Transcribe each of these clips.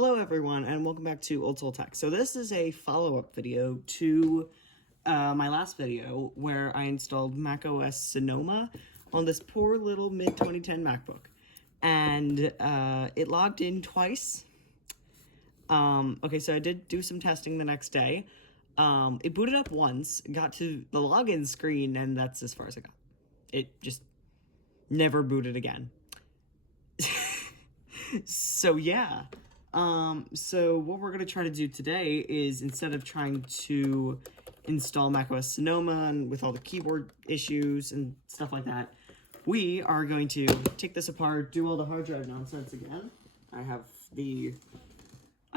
Hello everyone, and welcome back to Old Soul Tech. So this is a follow-up video to my last video where I installed macOS Sonoma on this poor little mid-2010 MacBook. And it logged in twice. Okay, so I did do some testing the next day. It booted up once, got to the login screen, and that's as far as I got. It just never booted again. So yeah. So what we're going to try to do today is, instead of trying to install macOS Sonoma and with all the keyboard issues and stuff like that, we are going to take this apart, do all the hard drive nonsense again. I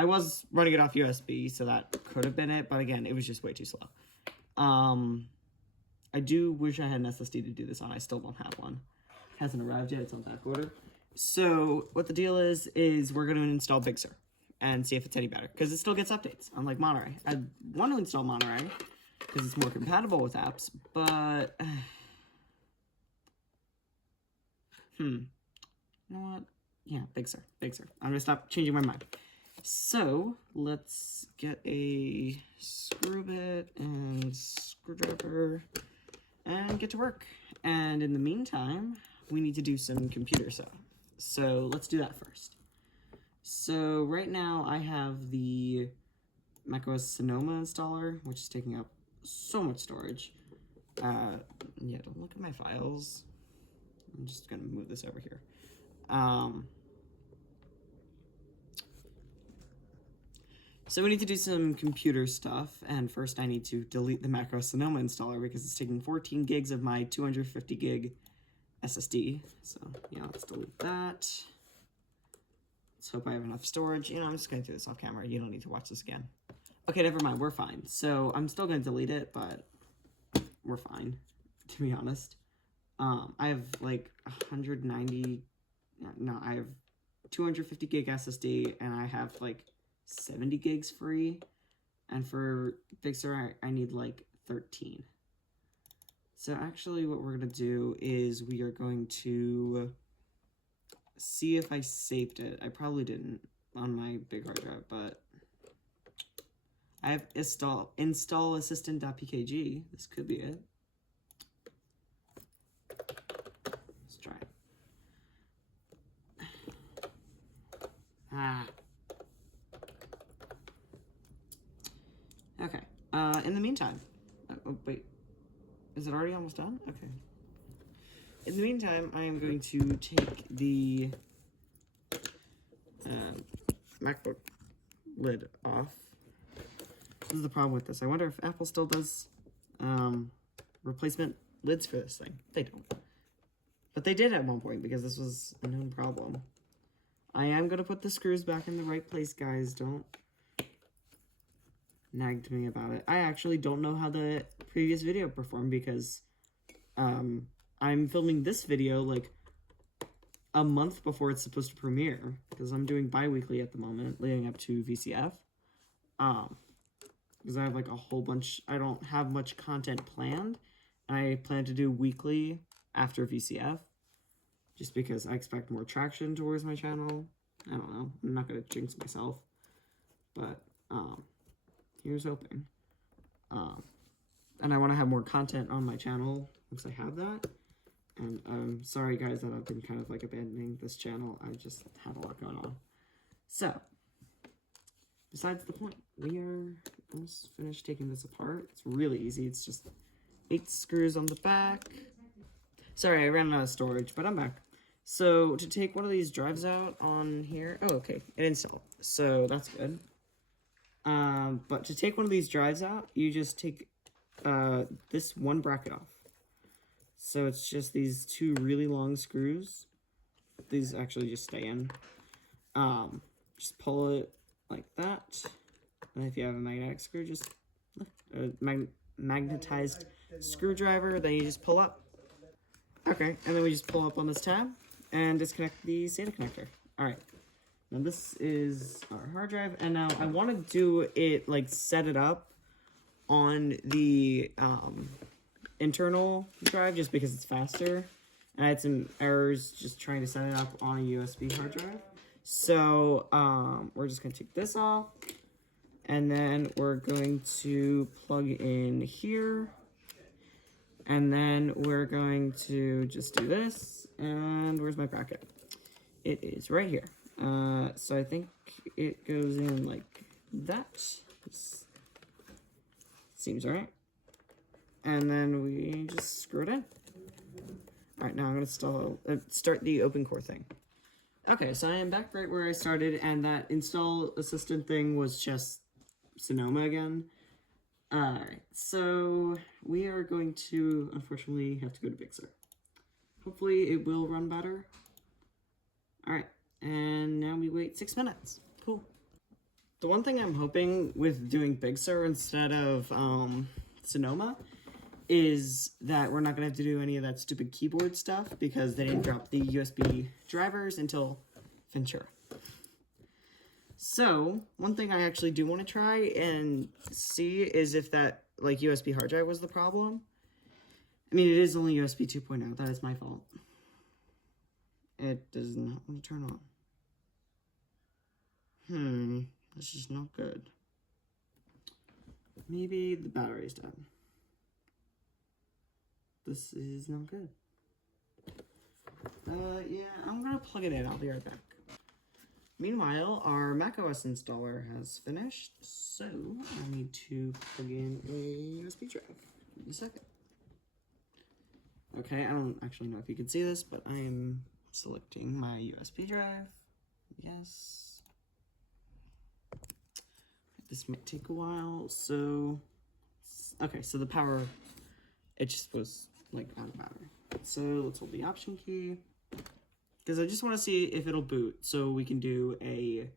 was running it off USB, so that could have been it, but again, it was just way too slow. I do wish I had an SSD to do this on. I still don't have one. It hasn't arrived yet. It's on back order. So what the deal is we're going to install Big Sur and see if it's any better, because it still gets updates, unlike Monterey. I want to install Monterey because it's more compatible with apps, but you know what? Yeah, Big Sur. I'm going to stop changing my mind. So let's get a screw bit and screwdriver and get to work. And in the meantime, we need to do some computer stuff. So let's do that first. So right now I have the macOS Sonoma installer, which is taking up so much storage. Yeah, don't look at my files. I'm just gonna move this over here. So we need to do some computer stuff, and first I need to delete the macOS Sonoma installer because it's taking 14 gigs of my 250 gig SSD. So yeah, let's delete that. Let's hope I have enough storage. You know, I'm just going to do this off camera. You don't need to watch this again. Okay, never mind. We're fine. So I'm still going to delete it, but we're fine, to be honest. I have like 190. No, I have 250 gig SSD, and I have like 70 gigs free. And for Big Sur, I need like 13. So actually what we're going to do is we are going to see if I saved it. I probably didn't on my big hard drive, but I have install assistant.pkg. This could be it. Let's try it. Okay. In the meantime, oh, wait. Is it already almost done? Okay. In the meantime, I am going to take the MacBook lid off. This is the problem with this. I wonder if Apple still does replacement lids for this thing. They don't. But they did at one point because this was a known problem. I am going to put the screws back in the right place, guys. Don't nag to me about it. I actually don't know how the previous video performed because I'm filming this video like a month before it's supposed to premiere, because I'm doing bi-weekly at the moment leading up to VCF. Because I have like a whole bunch, I don't have much content planned, and I plan to do weekly after VCF just because I expect more traction towards my channel. I don't know, I'm not going to jinx myself, but here's hoping. And I want to have more content on my channel once I have that. And I'm sorry, guys, that I've been kind of like abandoning this channel. I just had a lot going on. So, besides the point, we are almost finished taking this apart. It's really easy. It's just 8 screws on the back. Sorry, I ran out of storage, but I'm back. So, to take one of these drives out on here... Oh, okay. It installed. So, that's good. But to take one of these drives out, you just take this one bracket off. So it's just these 2 really long screws. These actually just stay in. Just pull it like that. And if you have a magnetic screw, just a magnetized screwdriver, then you just pull up. Okay, and then we just pull up on this tab and disconnect the SATA connector. Alright. Now this is our hard drive, and now I want to do it, like, set it up on the internal drive just because it's faster. And I had some errors just trying to set it up on a USB hard drive. So we're just gonna take this off, and then we're going to plug in here, and then we're going to just do this. And where's my bracket? It is right here. So I think it goes in like that. This seems right. And then we just screw it in. All right, now I'm gonna start the open core thing. Okay, so I am back right where I started, and that install assistant thing was just Sonoma again. Alright, so we are going to, unfortunately, have to go to Big Sur. Hopefully it will run better. Alright, and now we wait 6 minutes. Cool. The one thing I'm hoping with doing Big Sur instead of Sonoma is that we're not going to have to do any of that stupid keyboard stuff because they didn't drop the USB drivers until Ventura. So, one thing I actually do want to try and see is if that, like, USB hard drive was the problem. I mean, it is only USB 2.0. That is my fault. It does not want to turn on. This is not good. Maybe the battery's dead. This is not good. Yeah, I'm gonna plug it in. I'll be right back. Meanwhile, our macOS installer has finished, so I need to plug in a USB drive. Give me a second. Okay, I don't actually know if you can see this, but I am selecting my USB drive. Yes. This might take a while, so... Okay, so the power, it just was, like, out of battery. So let's hold the Option key. Because I just want to see if it'll boot, so we can do a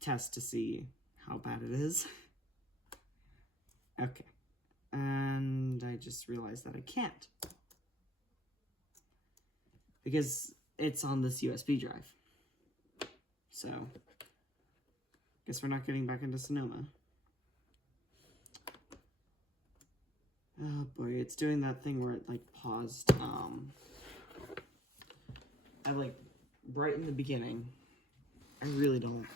test to see how bad it is. Okay. And I just realized that I can't. Because it's on this USB drive. So, guess we're not getting back into Sonoma. Oh boy, it's doing that thing where it, like, paused, I, like, right in the beginning. I really don't.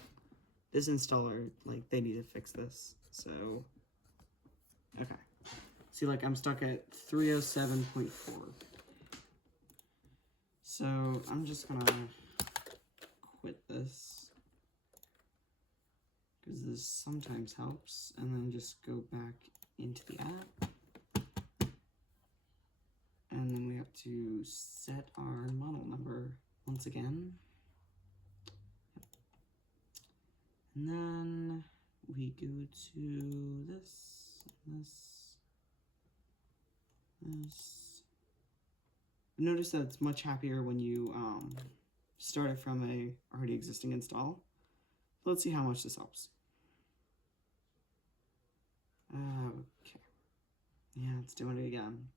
This installer, like, they need to fix this. So, okay. See, like, I'm stuck at 307.4. So, I'm just gonna quit this. Because this sometimes helps. And then just go back into the app. And then we have to set our model number once again. And then we go to this. Notice that it's much happier when you start it from a already existing install. Let's see how much this helps. Okay. Yeah, it's doing it again.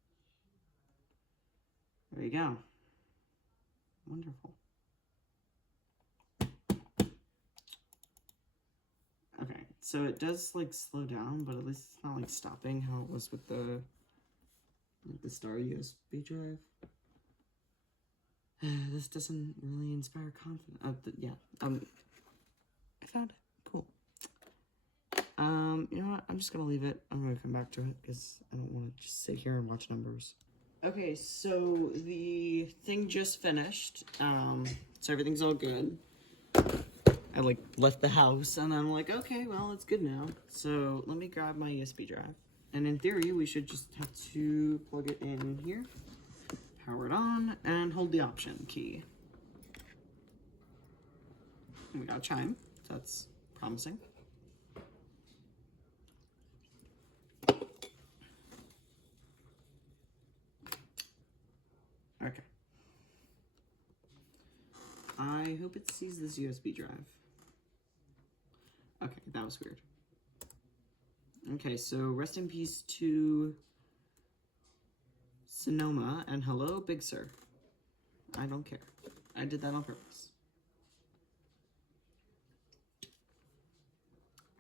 There you go. Wonderful. Okay, so it does, like, slow down, but at least it's not, like, stopping how it was with the Star USB drive. This doesn't really inspire confidence. Yeah, I found it. Cool. You know what? I'm just gonna leave it. I'm gonna come back to it because I don't want to just sit here and watch numbers. Okay, so the thing just finished. So everything's all good. I, like, left the house, and I'm like, okay, well, it's good now. So let me grab my USB drive. And in theory, we should just have to plug it in here, power it on, and hold the Option key. And we got a chime, so that's promising. Okay. I hope it sees this USB drive. Okay, that was weird. Okay, so rest in peace to Sonoma, and hello, Big Sur. I don't care. I did that on purpose.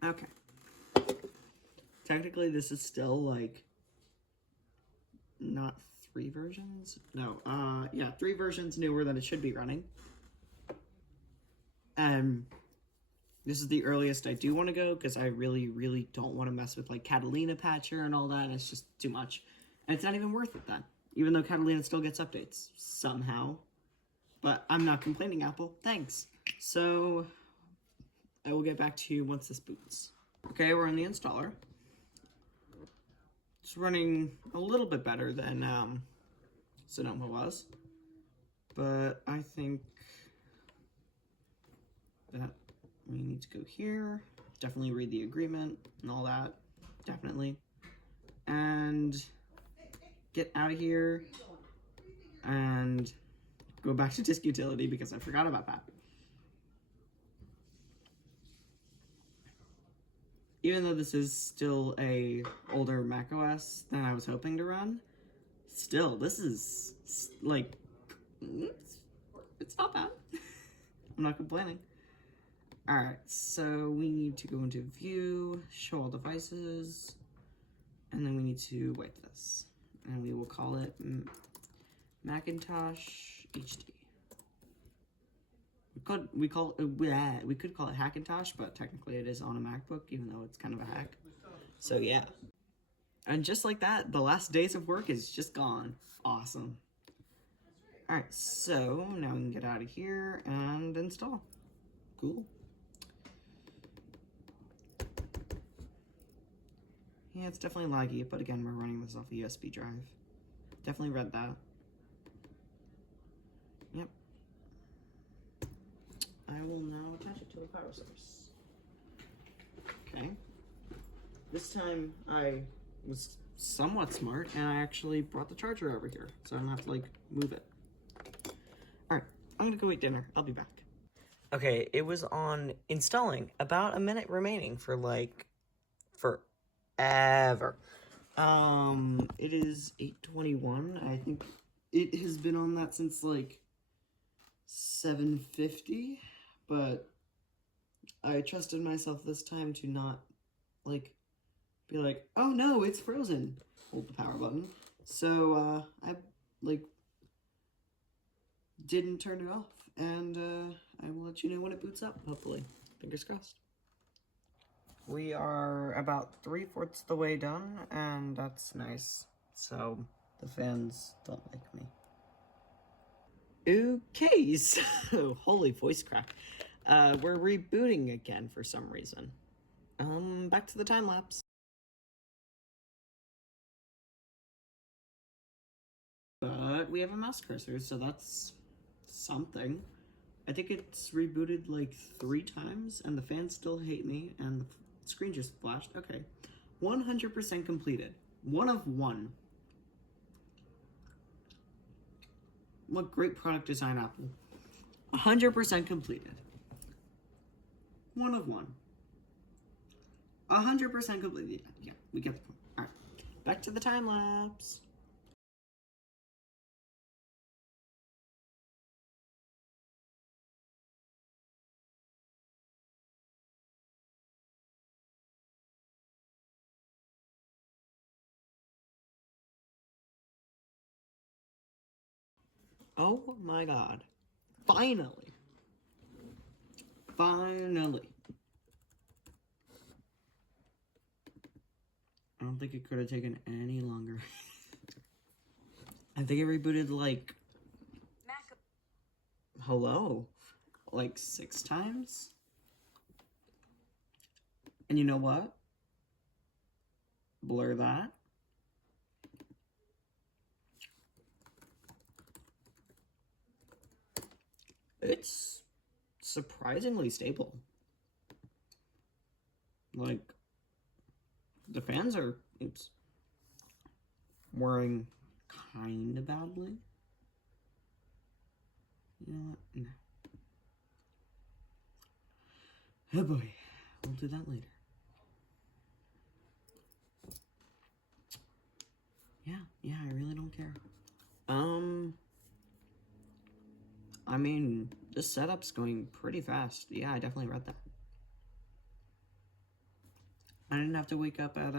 Okay. Technically, this is still, like, not 3 versions? No, yeah, 3 versions newer than it should be running. And this is the earliest I do want to go because I really, really don't want to mess with like Catalina Patcher and all that. It's just too much. And it's not even worth it then. Even though Catalina still gets updates somehow. But I'm not complaining, Apple. Thanks. So I will get back to you once this boots. Okay, we're in the installer. It's running a little bit better than Sonoma was. But I think that we need to go here. Definitely read the agreement and all that. Definitely. And get out of here and go back to disk utility because I forgot about that. Even though this is still a older macOS than I was hoping to run, still, this is like, it's not bad. I'm not complaining. All right, so we need to go into view, show all devices, and then we need to wipe this. And we will call it Macintosh HD. We could call it Hackintosh, but technically it is on a MacBook, even though it's kind of a hack. So yeah. And just like that, the last days of work is just gone. Awesome. Alright, so now we can get out of here and install. Cool. Yeah, it's definitely laggy, but again, we're running this off a USB drive. Definitely read that. Yep. I will now attach it to the power source. Okay. This time I was somewhat smart and I actually brought the charger over here, so I don't have to like move it. Alright, I'm gonna go eat dinner. I'll be back. Okay, it was on installing. About a minute remaining for like forever. It is 8:21. I think it has been on that since like 7:50, but I trusted myself this time to not like be like, oh no, it's frozen. Hold the power button. So I like didn't turn it off, and I will let you know when it boots up, hopefully. Fingers crossed. We are about 3/4 the way done, and that's nice. So the fans don't like me. Okay, so holy voice crack. We're rebooting again for some reason. Back to the time lapse. But we have a mouse cursor, so that's something. I think it's rebooted like 3 times, and the fans still hate me, and the screen just flashed. Okay. 100% completed. 1 of 1. What great product design, Apple. 100% completed. 1 of 1. 100% completed. Yeah, we get the point. Alright. Back to the time lapse. Oh my god. Finally. Finally. I don't think it could have taken any longer. I think it rebooted like... Hello? Like 6 times? And you know what? Blur that. It's surprisingly stable. Like, the fans are, oops, whirring kind of badly. You know what? No. Oh boy, we'll do that later. Yeah, I really don't care. I mean, this setup's going pretty fast. Yeah, I definitely read that. I didn't have to wake up at,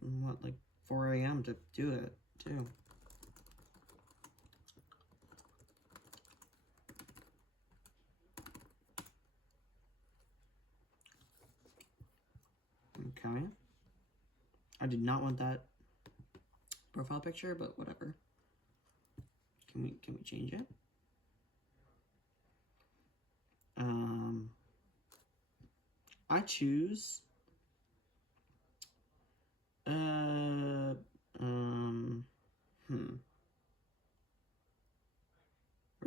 what, like 4 a.m. to do it, too. Okay. I did not want that profile picture, but whatever. Can we change it? I choose where'd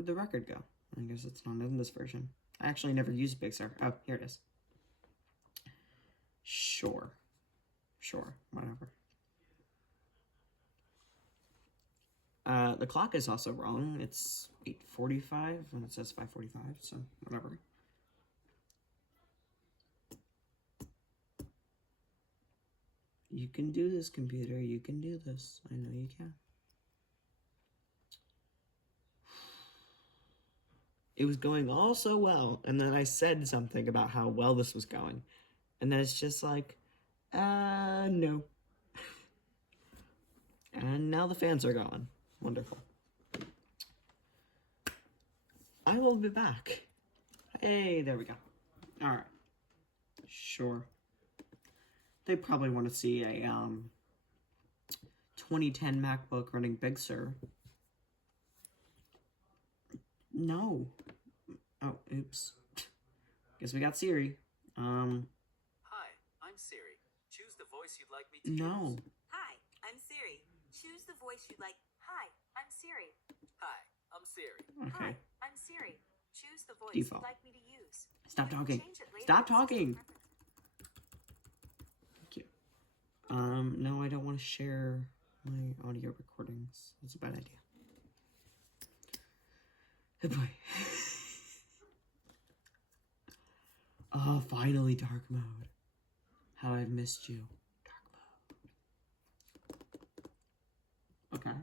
the record go? I guess it's not in this version. I actually never used Big Sur. Oh, here it is. Sure, whatever. The clock is also wrong. It's 8:45 and it says 5:45, so whatever. You can do this, computer. You can do this. I know you can. It was going all so well, and then I said something about how well this was going, and then it's just like, no. And now the fans are gone. Wonderful. I will be back. Hey, there we go. All right. Sure. They probably want to see a 2010 MacBook running Big Sur. No. Oh, oops. Guess we got Siri. Hi, I'm Siri. Choose the voice you'd like me to use. Hi, I'm Siri. Choose the voice you'd like. Hi, I'm Siri. Hi, I'm Siri. Okay. Hi, I'm Siri. Choose the voice Default. you'd like me to use. Stop You can talking. change it later. Stop talking. Thank you. No, I don't want to share my audio recordings. That's a bad idea. Hey, boy. Oh, finally, dark mode. How I've missed you. Dark mode. Okay.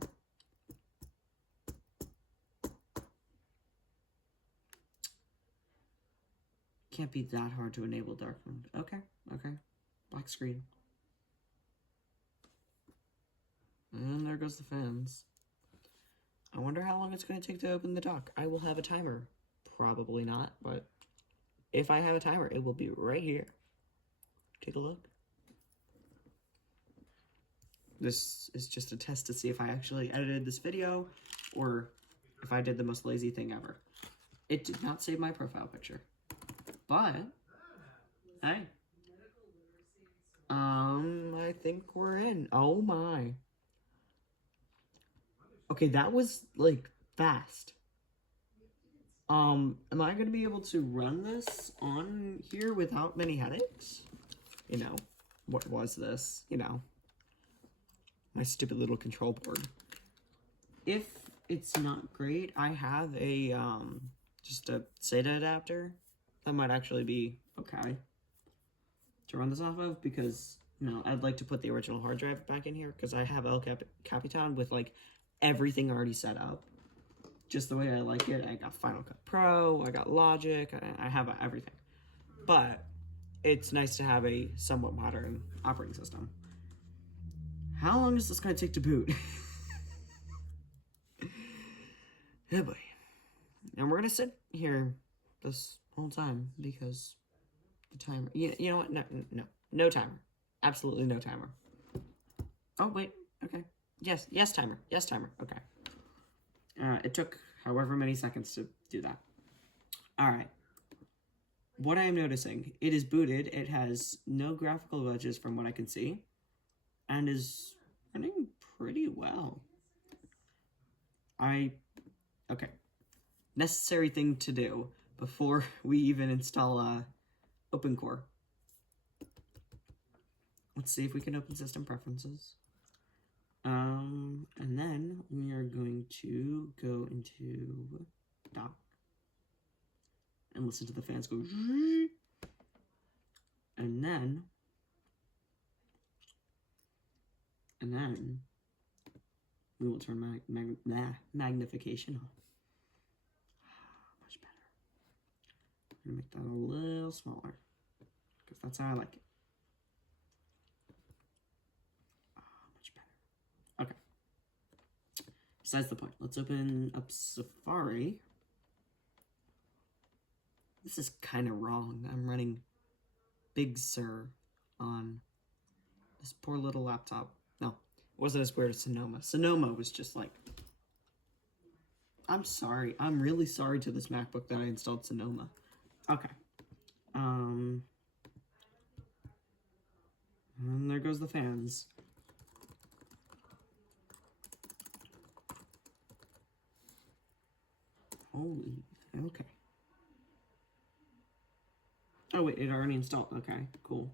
Can't be that hard to enable dark mode. Okay, okay. Black screen. And there goes the fans. I wonder how long it's going to take to open the dock. I will have a timer. Probably not, but if I have a timer, it will be right here. Take a look. This is just a test to see if I actually edited this video or if I did the most lazy thing ever. It did not save my profile picture. But, hey. I think we're in. Oh my. Okay, that was, like, fast. Am I gonna be able to run this on here without many headaches? You know, what was this? You know, my stupid little control board. If it's not great, I have a, just a SATA adapter. That might actually be okay to run this off of because, you know, I'd like to put the original hard drive back in here because I have El Capitan with, like, everything already set up. Just the way I like it. I got Final Cut Pro, I got Logic, I have everything. But it's nice to have a somewhat modern operating system. How long is this going to take to boot? Oh boy. And we're going to sit here this whole time because the timer... You know what? No timer. Absolutely no timer. Oh, wait. Okay. Yes, timer. Yes, timer. Okay. It took however many seconds to do that. Alright. What I am noticing, it is booted, it has no graphical glitches from what I can see, and is running pretty well. Okay. Necessary thing to do before we even install OpenCore. Let's see if we can open system preferences. And then we are going to go into dock and listen to the fans go. And then we will turn magnification on. Much better. I'm gonna make that a little smaller because that's how I like it. Besides the point, let's open up Safari. This is kind of wrong. I'm running Big Sur on This poor little laptop. No, it wasn't as weird as Sonoma. Sonoma was just like, I'm sorry. I'm really sorry to this MacBook that I installed Sonoma. Okay. And there goes the fans. Holy, okay. Oh wait, it already installed. Okay, cool.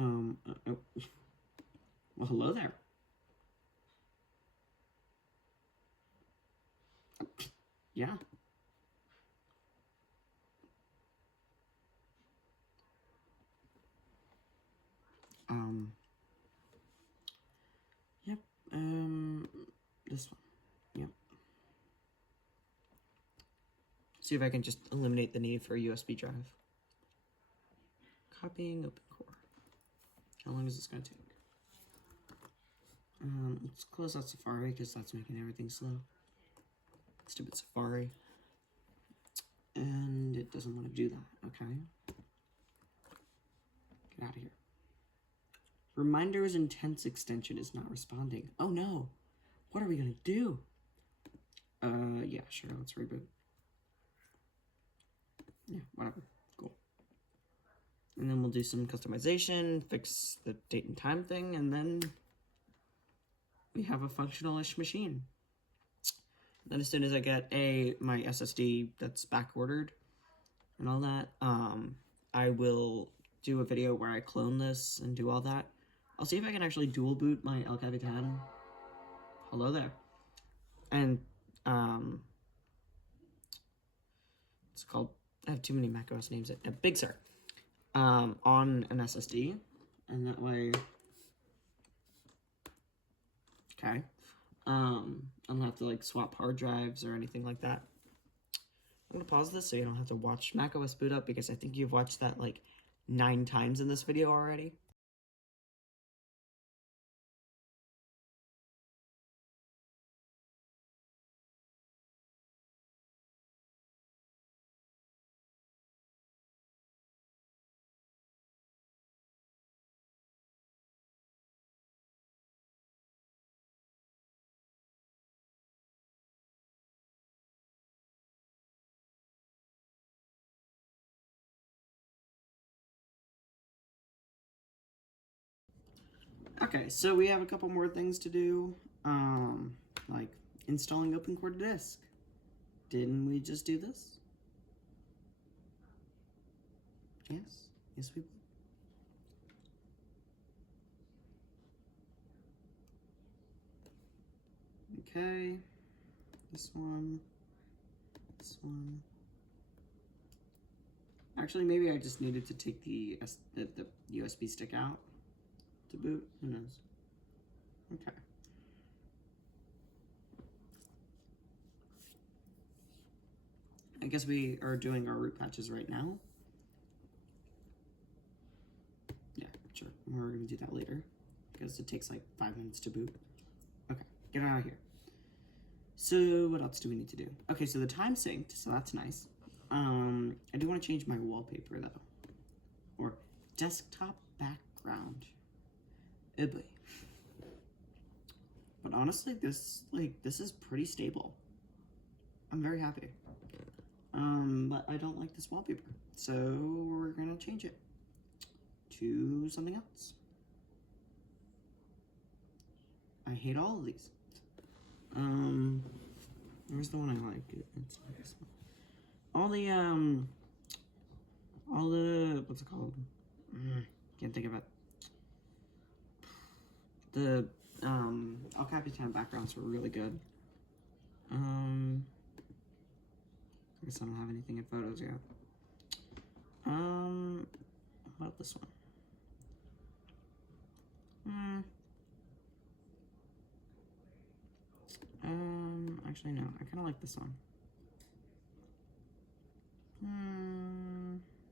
Oh. Well, hello there. Yeah. Yep. This one. Yep. See if I can just eliminate the need for a USB drive. Copying OpenCore. How long is this going to take? Let's close out Safari because that's making everything slow. Stupid Safari. And it doesn't want to do that. Okay. Get out of here. Reminders Intense extension is not responding. Oh no. What are we going to do? Yeah, sure. Let's reboot. Yeah, whatever. Cool. And then we'll do some customization, fix the date and time thing, and then we have a functional-ish machine. Then as soon as I get my SSD that's back-ordered and all that, I will do a video where I clone this and do all that. I'll see if I can actually dual boot my El Capitan. Hello there. And, it's called, I have too many macOS names, Big Sur, on an SSD, and that way, okay, I don't have to, like, swap hard drives or anything like that. I'm gonna pause this so you don't have to watch macOS boot up, because I think you've watched that, like, 9 times in this video already. Okay, so we have a couple more things to do, like installing OpenCore to disk. Didn't we just do this? Yes, yes we did. Okay, this one. Actually, maybe I just needed to take the USB stick out to boot. Who knows? Okay. I guess we are doing our root patches right now. Yeah, sure. We're gonna do that later because it takes like 5 minutes to boot. Okay, get out of here. So what else do we need to do? Okay, so the time synced, so that's nice. I do want to change my wallpaper though, or desktop background. Oh boy. But honestly, this is pretty stable. I'm very happy. But I don't like this wallpaper, so we're gonna change it to something else. I hate all of these. Where's the one I like? It's like this one. All the, what's it called? Can't think of it. The, El Capitan backgrounds were really good. I guess I don't have anything in photos yet. What about this one? Actually no, I kind of like this one.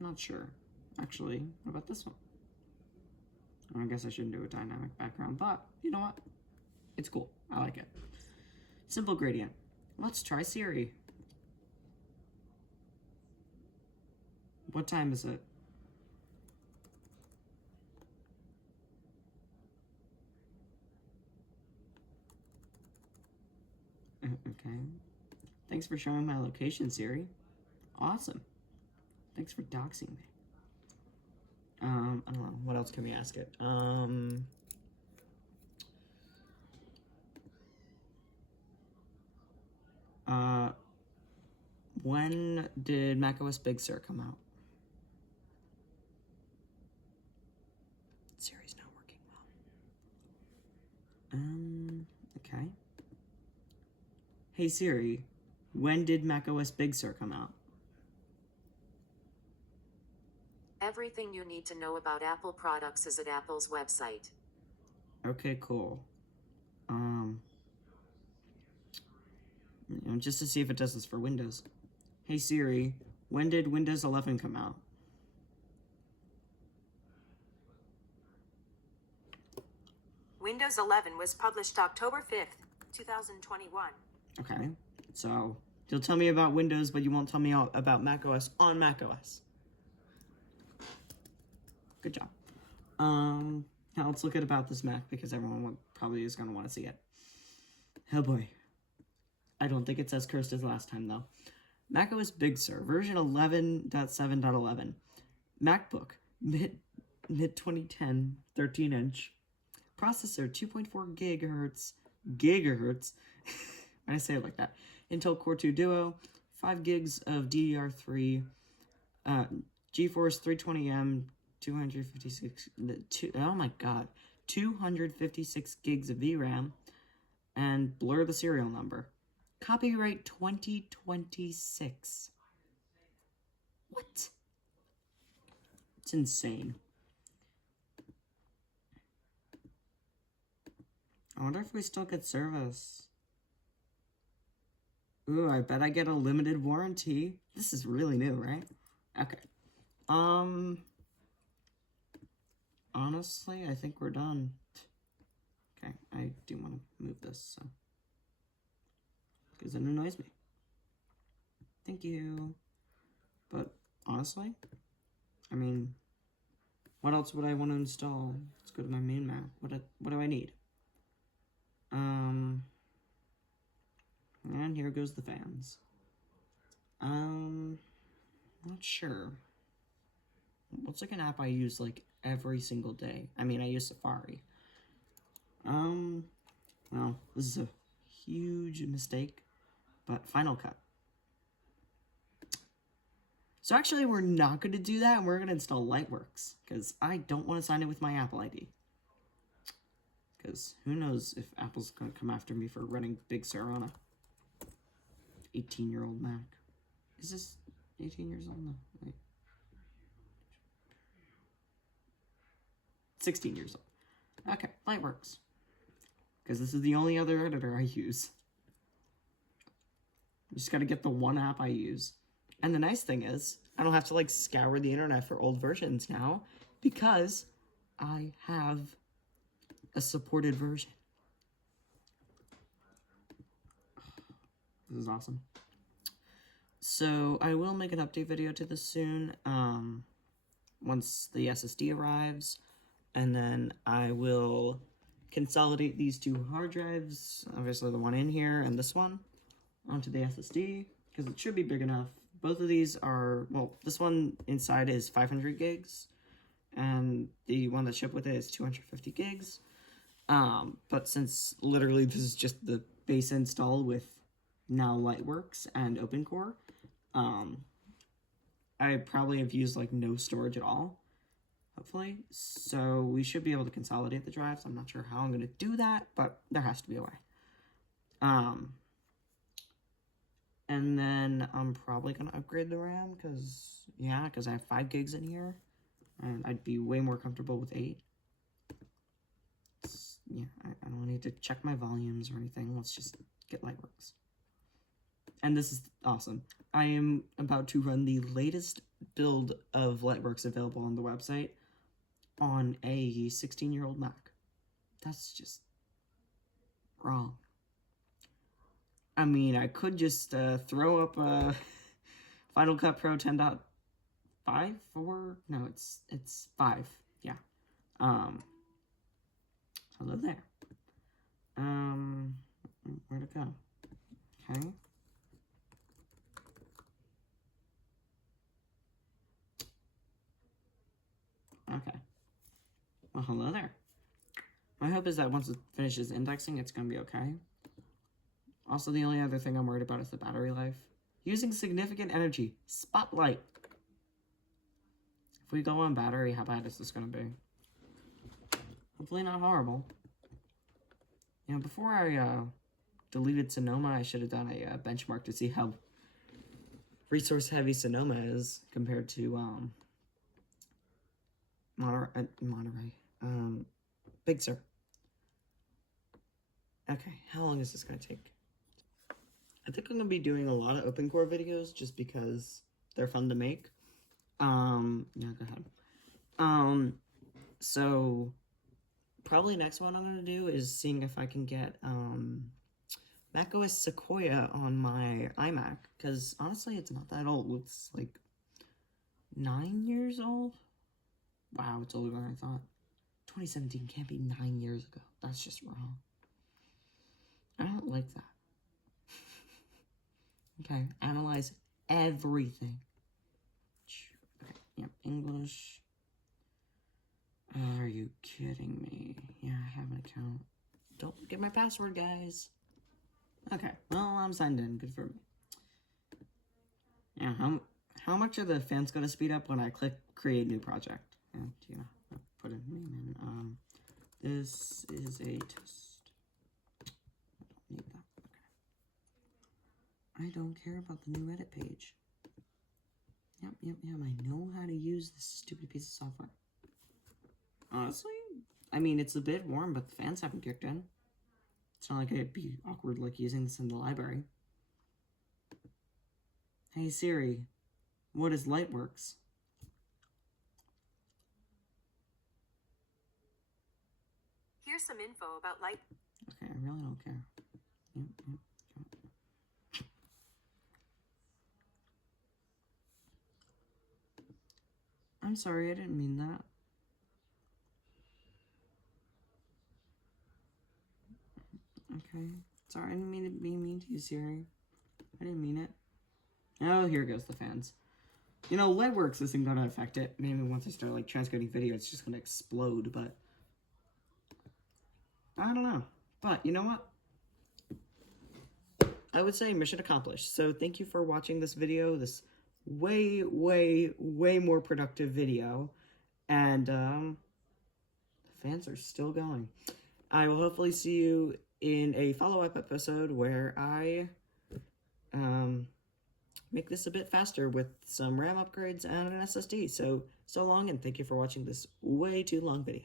Not sure. Actually, what about this one? I guess I shouldn't do a dynamic background, but you know what? It's cool. I like it. Simple gradient. Let's try Siri. What time is it? Okay. Thanks for showing my location, Siri. Awesome. Thanks for doxing me. I don't know. What else can we ask it? When did macOS Big Sur come out? Siri's not working well. Okay. Hey Siri, when did macOS Big Sur come out? Everything you need to know about Apple products is at Apple's website. Okay, cool. Just to see if it does this for Windows. Hey Siri, when did Windows 11 come out? Windows 11 was published October 5th, 2021. Okay, so you'll tell me about Windows, but you won't tell me all about macOS on macOS. Good job. Now let's look at about this Mac because everyone probably is going to want to see it. Oh boy. I don't think it's as cursed as last time though. macOS Big Sur, version 11.7.11. MacBook, mid 2010, 13-inch. Processor, 2.4 gigahertz. When I say it like that. Intel Core 2 Duo, 5 gigs of DDR3, GeForce 320M, 256 gigs of VRAM, and blur the serial number. Copyright 2026. What? It's insane. I wonder if we still get service. Ooh, I bet I get a limited warranty. This is really new, right? Okay. Honestly, I think we're done. Okay, I do want to move this, so. Because it annoys me. Thank you. But, honestly, I mean, what else would I want to install? Let's go to my main Mac. What do I need? And here goes the fans. Not sure. What's like an app I use like every single day? I mean, I use Safari. Well, this is a huge mistake, but Final Cut. So actually, we're not going to do that, and we're going to install Lightworks, because I don't want to sign it with my Apple ID. Because who knows if Apple's going to come after me for running Big Sur on a 18-year-old Mac. Is this 18 years old? No, wait. 16 years old. Okay, Lightworks. Because this is the only other editor I use. Just got to get the one app I use. And the nice thing is, I don't have to like scour the internet for old versions now, because I have a supported version. This is awesome. So I will make an update video to this soon, once the SSD arrives, and then I will consolidate these two hard drives, obviously the one in here and this one, onto the SSD, because it should be big enough. Both of these are, well, this one inside is 500 gigs, and the one that shipped with it is 250 gigs. But since literally this is just the base install with now Lightworks and OpenCore, I probably have used like no storage at all, hopefully. So we should be able to consolidate the drives. I'm not sure how I'm going to do that, but there has to be a way. And then I'm probably going to upgrade the RAM, because I have 5 gigs in here, and I'd be way more comfortable with 8. I don't need to check my volumes or anything. Let's just get Lightworks. And this is awesome. I am about to run the latest build of Lightworks available on the website on a 16-year-old Mac. That's just wrong. I mean, I could just throw up a Final Cut Pro 10.5 or no, it's 5. Yeah. Hello there. Where'd it go? Well, hello there. My hope is that once it finishes indexing, it's going to be okay. Also, the only other thing I'm worried about is the battery life. Using significant energy. Spotlight. If we go on battery, how bad is this going to be? Hopefully not horrible. You know, before I deleted Sonoma, I should have done a benchmark to see how resource-heavy Sonoma is compared to Big Sur. Okay, how long is this going to take? I think I'm going to be doing a lot of open core videos just because they're fun to make. Yeah, go ahead. So probably next one I'm going to do is seeing if I can get, macOS Sequoia on my iMac, because honestly, it's not that old. It's like 9 years old. Wow, it's older than I thought. 2017 can't be 9 years ago. That's just wrong. I don't like that. Okay, analyze everything. Okay, yep, English. Are you kidding me? Yeah, I have an account. Don't forget my password, guys. Okay, well, I'm signed in. Good for me. Yeah, how much are the fans going to speed up when I click create new project? And, you know, put a name in. This is a test. I don't need that. Okay. I don't care about the new edit page. Yep, I know how to use this stupid piece of software. Honestly, I mean, it's a bit warm, but the fans haven't kicked in. It's not like it'd be awkward like using this in the library. Hey Siri, what is Lightworks? Here's some info about Light. Okay, I really don't care. Yep. I'm sorry, I didn't mean that. Okay. Sorry, I didn't mean to be mean to you, Siri. I didn't mean it. Oh, here goes the fans. You know, Lightworks isn't going to affect it. Maybe once I start, like, transcoding video, it's just going to explode, but I don't know. But, you know what? I would say mission accomplished. So, thank you for watching this video, this way more productive video. And, the fans are still going. I will hopefully see you in a follow-up episode where I make this a bit faster with some RAM upgrades and an SSD. So long, and thank you for watching this way too long video.